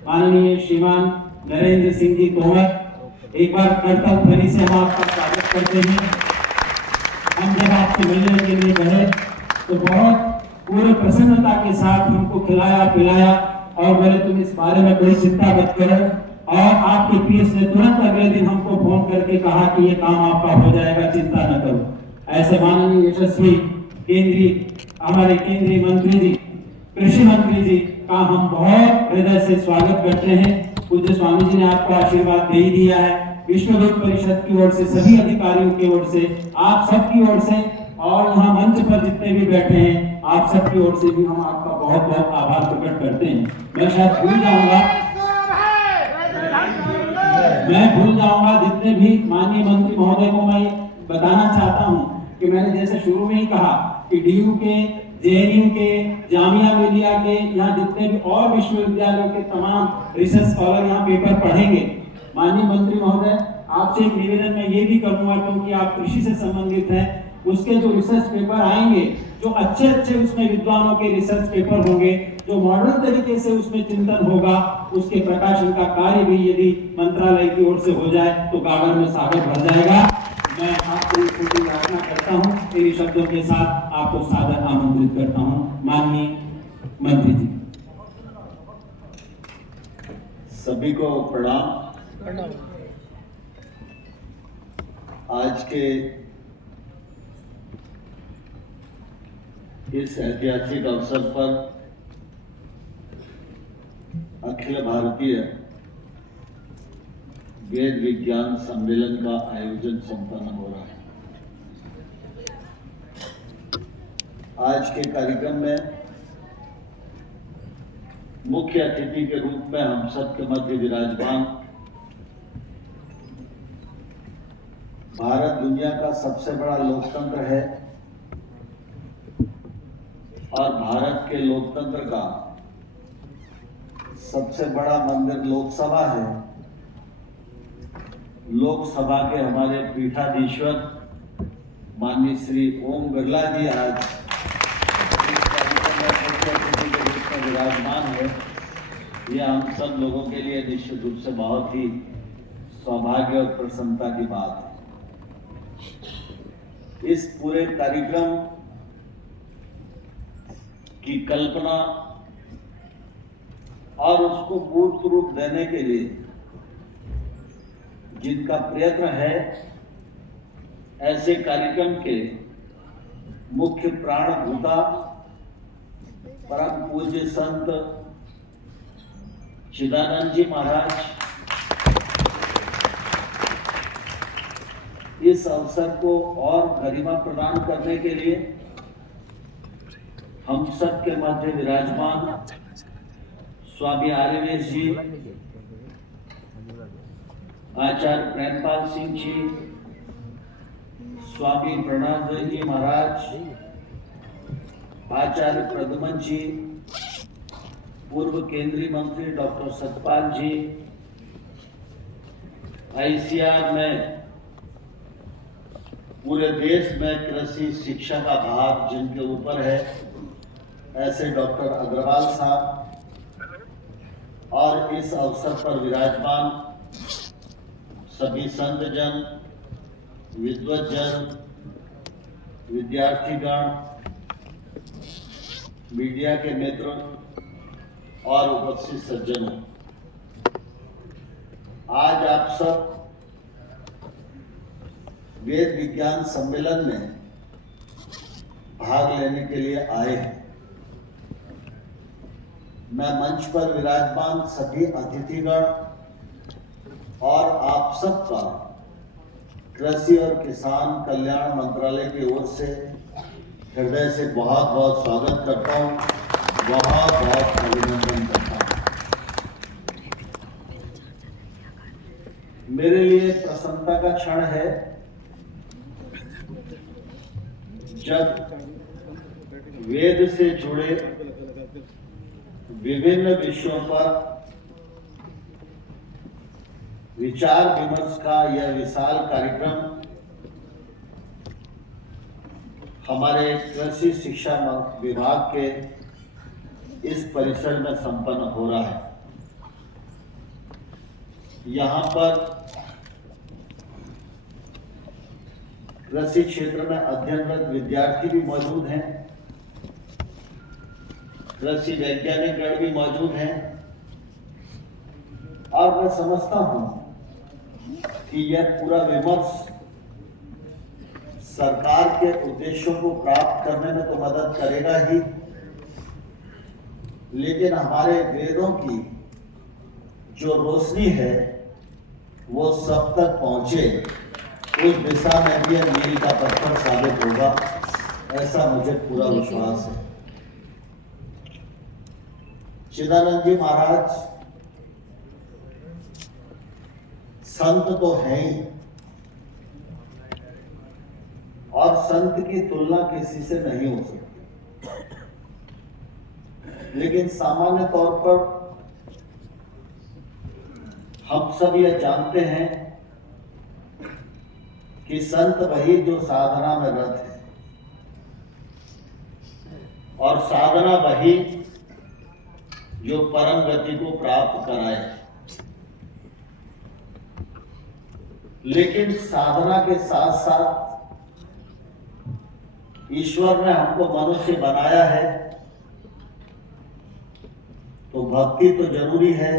माननीय श्रीमान नरेंद्र सिंह जी तोमर, एक बार करतल ध्वनि से हम आपका स्वागत करते हैं। हम जब आपसे मिलने के लिए गए तो बहुत पूरे प्रसन्नता के साथ हमको खिलाया पिलाया और बोले तुम इस बारे में कोई चिंता मत करो, और आपके पीएस ने तुरंत अगले दिन हमको फोन करके कहा कि ये काम आपका हो जाएगा, चिंता न करो। ऐसे माननीय यशस्वी हमारे केंद्रीय मंत्री जी, कृषि मंत्री जी का हम बहुत हृदय से स्वागत करते हैं। पूज्य स्वामी जी ने आपको आशीर्वाद दे ही दिया है। विश्व हिंदू परिषद की ओर से, सभी अधिकारियों की ओर से, आप सबकी ओर से, और यहाँ मंच पर जितने भी बैठे हैं आप सबकी ओर से भी हम आपका बहुत बहुत आभार प्रकट करते हैं। मैं शायद भूल जाऊंगा जितने भी माननीय मंत्री महोदय को मैं बताना चाहता हूँ कि मैंने जैसे शुरू में ही कहा कि डीयू के, जेएनयू के, जामिया मिलिया के, यहाँ जितने भी और विश्वविद्यालयों के तमाम रिसर्च स्कॉलर यहाँ पेपर पढ़ेंगे। माननीय मंत्री महोदय, आपसे एक निवेदन मैं ये भी करूंगा, क्योंकि आप कृषि से संबंधित हैं, उसके जो रिसर्च पेपर आएंगे, जो अच्छे उसमें विद्वानों के रिसर्च पेपर होंगे, जो मॉडर्न तरीके से उसमें चिंतन होगा, उसके प्रकाशन का कार्य भी यदि मंत्रालय की ओर से हो जाए तो गागर में सागर भर जाएगा। मैं आपसे छोटी प्रार्थना करता हूँ, इन शब्दों के साथ आपको सादर आमंत्रित करता हूँ। माननीय मंत्री जी। सभी को प्रणाम। आज के इस ऐतिहासिक अवसर पर अखिल भारतीय वेद विज्ञान सम्मेलन का आयोजन संपन्न हो रहा है। आज के कार्यक्रम में मुख्य अतिथि के रूप में हम सबके मध्य विराजमान भारत दुनिया का सबसे बड़ा लोकतंत्र है और भारत के लोकतंत्र का सबसे बड़ा मंदिर लोकसभा है। लोकसभा के हमारे पीठाधीश्वर माननीय श्री ओम बिरला जी आज इस कार्यक्रम में मुख्य अतिथि के रूप में विराजमान है। यह हम सब लोगों के लिए निश्चित रूप से बहुत ही सौभाग्य और प्रसन्नता की बात है। इस पूरे कार्यक्रम की कल्पना और उसको मूर्त रूप देने के लिए जिनका प्रयत्न है, ऐसे कार्यक्रम के मुख्य प्राणभूता परम पूज्य संत चिदानंद जी महाराज, इस अवसर को और गरिमा प्रदान करने के लिए हम सब के मध्य विराजमान स्वामी आर्यवेश जी, आचार्य प्रेमपाल सिंह जी, स्वामी प्रणव जी महाराज, आचार्य प्रद्युमन जी, पूर्व केंद्रीय मंत्री डॉक्टर सतपाल जी, आईसीआर में पूरे देश में कृषि शिक्षा का भार जिनके ऊपर है, ऐसे डॉक्टर अग्रवाल साहब, और इस अवसर पर विराजमान सभी संत जन, विद्वज्जन, विद्यार्थीगण, मीडिया के मित्र और उपस्थित सज्जनों, आज आप सब वेद विज्ञान सम्मेलन में भाग लेने के लिए आए हैं। मैं मंच पर विराजमान सभी अतिथिगण और आप सबका कृषि और किसान कल्याण मंत्रालय की ओर से हृदय से बहुत बहुत स्वागत करता हूं, बहुत बहुत अभिनंदन करता हूं। मेरे लिए प्रसन्नता का क्षण है जब वेद से जुड़े विभिन्न विषयों पर विचार विमर्श का यह विशाल कार्यक्रम हमारे कृषि शिक्षा विभाग के इस परिसर में संपन्न हो रहा है। यहाँ पर कृषि क्षेत्र में अध्ययनरत विद्यार्थी भी मौजूद हैं, कृषि वैज्ञानिक गण भी मौजूद हैं और मैं समझता हूं कि यह पूरा विमर्श सरकार के उद्देश्यों को प्राप्त करने में तो मदद करेगा ही, लेकिन हमारे वेदों की जो रोशनी है वो सब तक पहुंचे, उस दिशा में भी यह मील का पत्थर साबित होगा, ऐसा मुझे पूरा विश्वास है। चिदानंद जी महाराज संत तो हैं ही और संत की तुलना किसी से नहीं हो सकती, लेकिन सामान्य तौर पर हम सब यह जानते हैं कि संत वही जो साधना में रत है और साधना वही जो परम गति को प्राप्त कराए। लेकिन साधना के साथ साथ ईश्वर ने हमको मनुष्य बनाया है, तो भक्ति तो जरूरी है,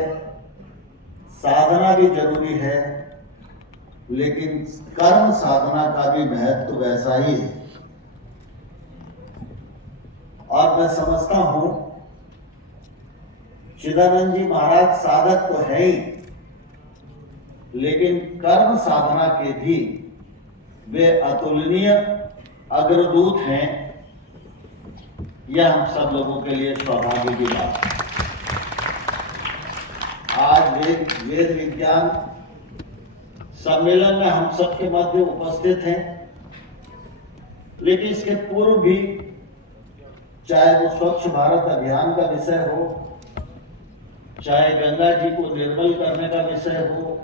साधना भी जरूरी है, लेकिन कर्म साधना का भी महत्व वैसा ही है। और मैं समझता हूं चिदानंद जी महाराज साधक तो है ही, लेकिन कर्म साधना के भी वे अतुलनीय अग्रदूत हैं। यह हम सब लोगों के लिए सौभाग्य की बात है। आज वेद विज्ञान सम्मेलन में हम सबके मध्य उपस्थित हैं, लेकिन इसके पूर्व भी चाहे वो स्वच्छ भारत अभियान का विषय हो, चाहे गंगा जी को निर्मल करने का विषय हो,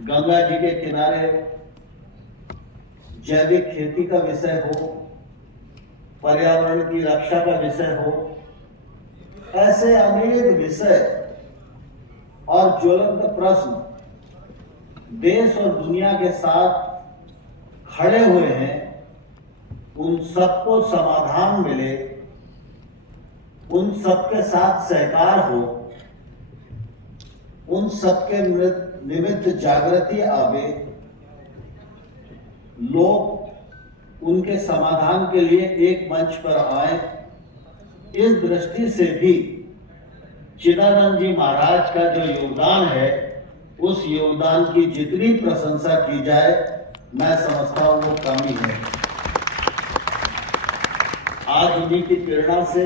गंगा जी के किनारे जैविक खेती का विषय हो, पर्यावरण की रक्षा का विषय हो, ऐसे अनेक विषय और ज्वलंत प्रश्न देश और दुनिया के साथ खड़े हुए हैं। उन सबको समाधान मिले, उन सबके साथ सहकार हो, उन सबके निमित्त जागृति आवे, लोग उनके समाधान के लिए एक मंच पर आए। इस दृष्टि से भी चिदानंद जी महाराज का जो योगदान है, उस योगदान की जितनी प्रशंसा की जाए, मैं समझता हूं वो कम ही है। आज उन्हीं की प्रेरणा से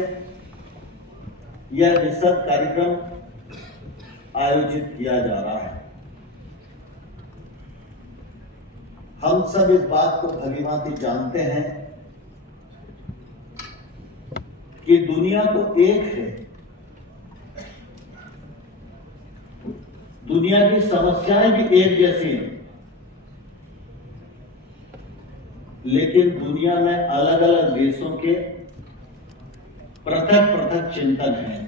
यह विशद कार्यक्रम आयोजित किया जा रहा है। हम सब इस बात को भलीभांति जानते हैं कि दुनिया तो एक है, दुनिया की समस्याएं भी एक जैसी हैं, लेकिन दुनिया में अलग अलग देशों के पृथक पृथक चिंतन हैं।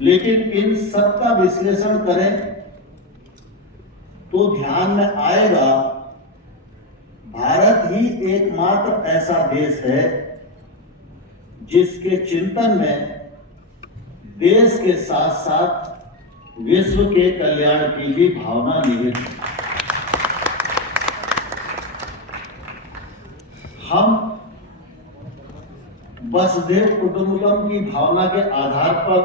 लेकिन इन सब का विश्लेषण करें तो ध्यान में आएगा, भारत ही एकमात्र ऐसा देश है जिसके चिंतन में देश के साथ साथ विश्व के कल्याण की भी भावना निहित है। हम वसुधैव कुटुंबकम की भावना के आधार पर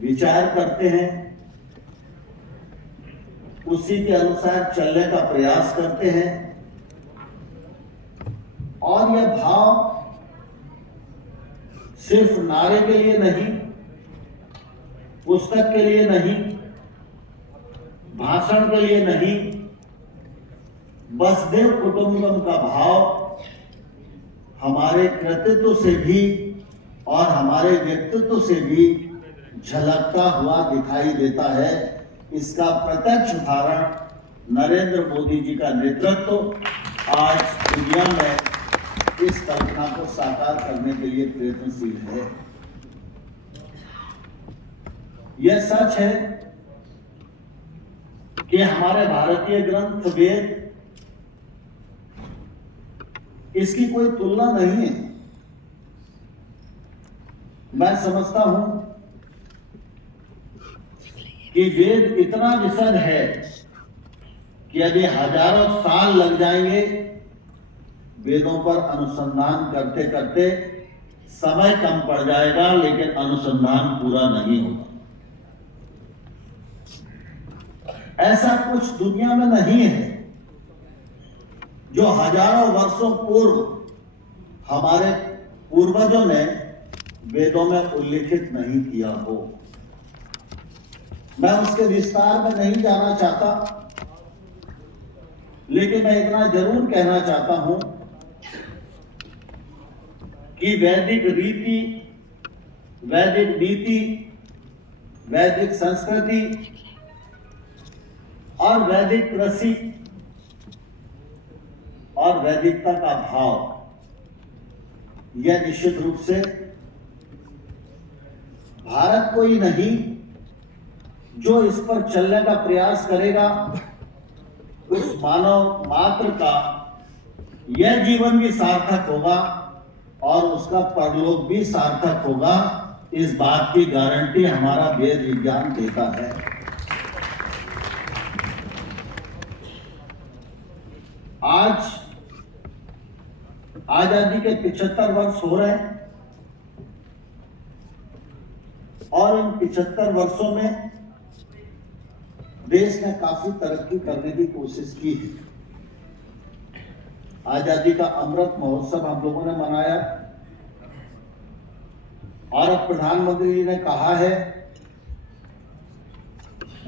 विचार करते हैं, उसी के अनुसार चलने का प्रयास करते हैं, और यह भाव सिर्फ नारे के लिए नहीं, पुस्तक के लिए नहीं, भाषण के लिए नहीं, वसुधैव कुटुंबकम का भाव हमारे कृतित्व से भी और हमारे व्यक्तित्व से भी झलकता हुआ दिखाई देता है। इसका प्रत्यक्ष उदाहरण नरेंद्र मोदी जी का नेतृत्व आज दुनिया में इस कल्पना को साकार करने के लिए प्रयत्नशील है। यह सच है कि हमारे भारतीय ग्रंथ वेद, इसकी कोई तुलना नहीं है। मैं समझता हूं कि वेद इतना विशद है कि अभी हजारों साल लग जाएंगे वेदों पर अनुसंधान करते करते, समय कम पड़ जाएगा लेकिन अनुसंधान पूरा नहीं होगा। ऐसा कुछ दुनिया में नहीं है जो हजारों वर्षों पूर्व हमारे पूर्वजों ने वेदों में उल्लिखित नहीं किया हो। मैं उसके विस्तार में नहीं जाना चाहता, लेकिन मैं इतना जरूर कहना चाहता हूं कि वैदिक रीति, वैदिक नीति, वैदिक संस्कृति और वैदिक कृषि और वैदिकता का भाव, यह निश्चित रूप से भारत को ही नहीं, जो इस पर चलने का प्रयास करेगा उस मानव मात्र का यह जीवन भी सार्थक होगा और उसका परलोक भी सार्थक होगा। इस बात की गारंटी हमारा वेद विज्ञान देता है। आज आजादी के 75 वर्ष हो रहे हैं और इन 75 वर्षों में देश ने काफी तरक्की करने की कोशिश की है। आजादी का अमृत महोत्सव हम लोगों ने मनाया और अब प्रधानमंत्री जी ने कहा है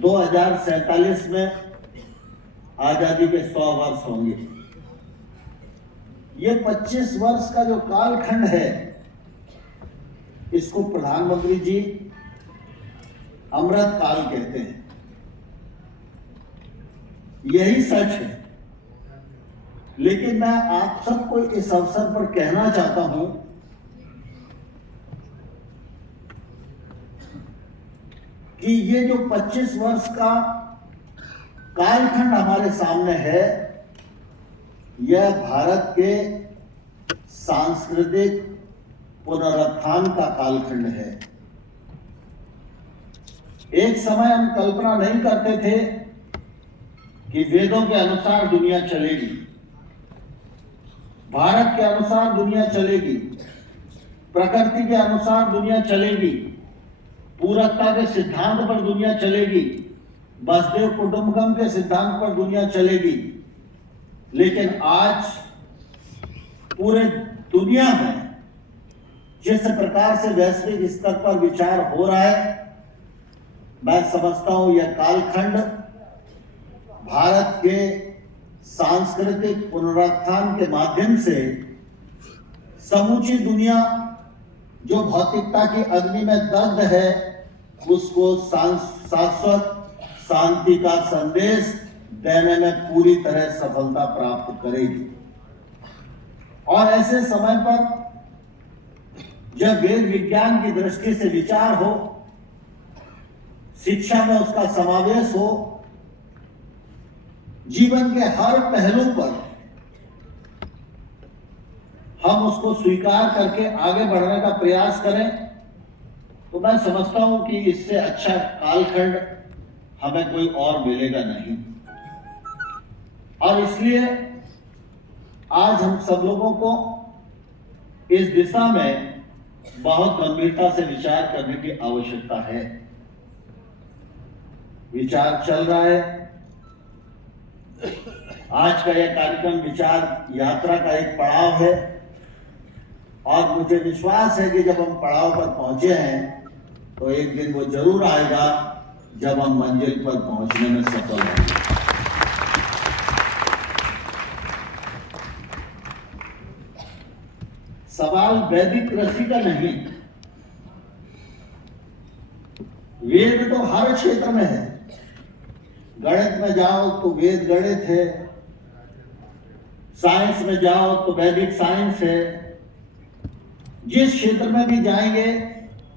2047 में आजादी के 100 वर्ष होंगे। ये 25 वर्ष का जो कालखंड है, इसको प्रधानमंत्री जी अमृत काल कहते हैं। यही सच है, लेकिन मैं आप सबको इस अवसर पर कहना चाहता हूं कि ये जो 25 वर्ष का कालखंड हमारे सामने है, यह भारत के सांस्कृतिक पुनरुत्थान का कालखंड है। एक समय हम कल्पना नहीं करते थे कि वेदों के अनुसार दुनिया चलेगी, भारत के अनुसार दुनिया चलेगी, प्रकृति के अनुसार दुनिया चलेगी, पूरकता के सिद्धांत पर दुनिया चलेगी, वसुधैव कुटुंबकम के सिद्धांत पर दुनिया चलेगी। लेकिन आज पूरे दुनिया में जिस प्रकार से वैश्विक स्तर पर विचार हो रहा है, मैं समझता हूं यह कालखंड भारत के सांस्कृतिक पुनरुत्थान के माध्यम से समूची दुनिया जो भौतिकता की अग्नि में दग्ध है, उसको शाश्वत शांति का संदेश देने में पूरी तरह सफलता प्राप्त करेगी। और ऐसे समय पर जब वेद विज्ञान की दृष्टि से विचार हो, शिक्षा में उसका समावेश हो, जीवन के हर पहलू पर हम उसको स्वीकार करके आगे बढ़ने का प्रयास करें, तो मैं समझता हूं कि इससे अच्छा कालखंड हमें कोई और मिलेगा नहीं। और इसलिए आज हम सब लोगों को इस दिशा में बहुत गंभीरता से विचार करने की आवश्यकता है। विचार चल रहा है। आज का यह कार्यक्रम विचार यात्रा का एक पड़ाव है और मुझे विश्वास है कि जब हम पड़ाव पर पहुंचे हैं तो एक दिन वो जरूर आएगा जब हम मंजिल पर पहुंचने में सफल होंगे। सवाल वैदिक कृषि का नहीं, वेद तो हर क्षेत्र में है। गणित में जाओ तो वेद गणित है, साइंस में जाओ तो वैदिक साइंस है। जिस क्षेत्र में भी जाएंगे